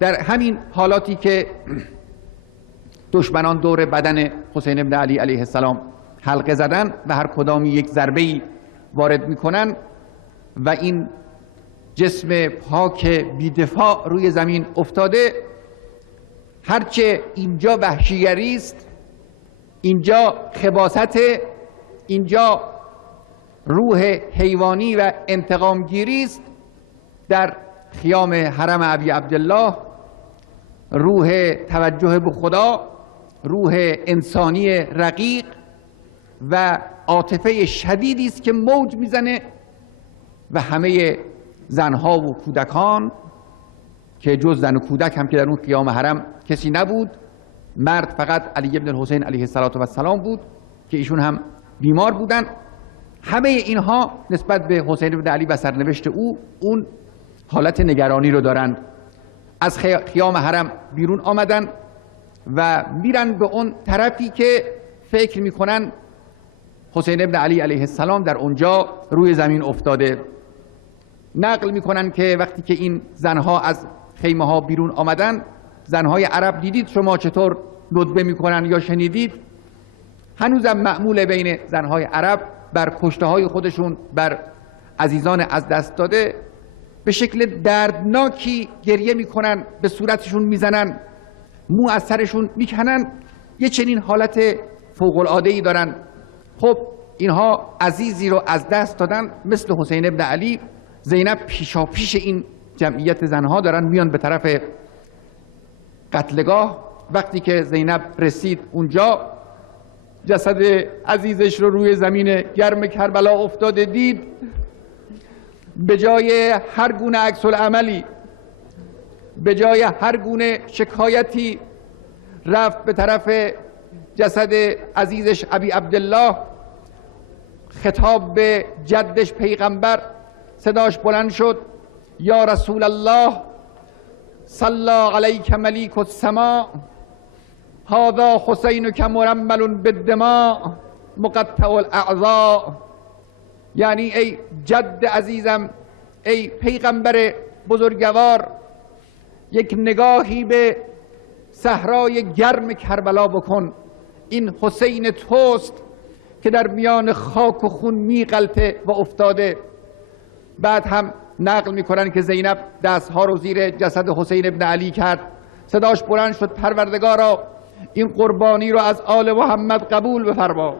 در همین حالاتی که دشمنان دور بدن حسین ابن علی علیه السلام حلقه زدن و هر کدامی یک ضربه‌ای وارد میکنن و این جسم پاک بی‌دفاع روی زمین افتاده، هرچه اینجا وحشیگری است، اینجا خباثت، اینجا روح حیوانی و انتقامگیری است، در خیام حرم ابی عبدالله روح توجه به خدا، روح انسانی رقیق و عاطفه شدیدی است که موج میزنه و همه زنها و کودکان که جز زن و کودک هم که در اون خیام حرم کسی نبود، مرد فقط علی ابن الحسین علیه السلام بود که ایشون هم بیمار بودن، همه اینها نسبت به حسین ابن علی و سرنوشت او اون حالت نگرانی رو دارند. از خیام حرم بیرون آمدن و میرن به اون طرفی که فکر میکنن حسین ابن علی علیه السلام در اونجا روی زمین افتاده. نقل میکنن که وقتی که این زنها از خیمه ها بیرون آمدن، زنهای عرب دیدید شما چطور ندبه میکنن یا شنیدید، هنوزم معمول بین زنهای عرب بر کشته های خودشون، بر عزیزان از دست داده به شکل دردناکی گریه میکنن، به صورتشون میزنن، مو از سرشون میکنن، یه چنین حالت فوق العاده ای دارن. خب اینها عزیزی رو از دست دادن مثل حسین ابن علی. زینب پیشاپیش این جمعیت زنها دارن میان به طرف قتلگاه. وقتی که زینب رسید اونجا، جسد عزیزش رو روی زمین گرم کربلا افتاده دید، به جای هر گونه عکس العملی، به جای هر گونه شکایتی، رفت به طرف جسد عزیزش ابی عبدالله، خطاب به جدش پیغمبر صداش بلند شد: یا رسول الله، صلی علیک ملیک السماء، هذا حسینک مرمل بالدماء مقطع الاعضاء. یعنی ای جد عزیزم، ای پیغمبر بزرگوار، یک نگاهی به صحرای گرم کربلا بکن. این حسین توست که در میان خاک و خون میغلطه و افتاده. بعد هم نقل میکنن که زینب دستها رو زیر جسد حسین ابن علی کرد، صداش بلند شد: پروردگارا این قربانی رو از آل محمد قبول بفرما.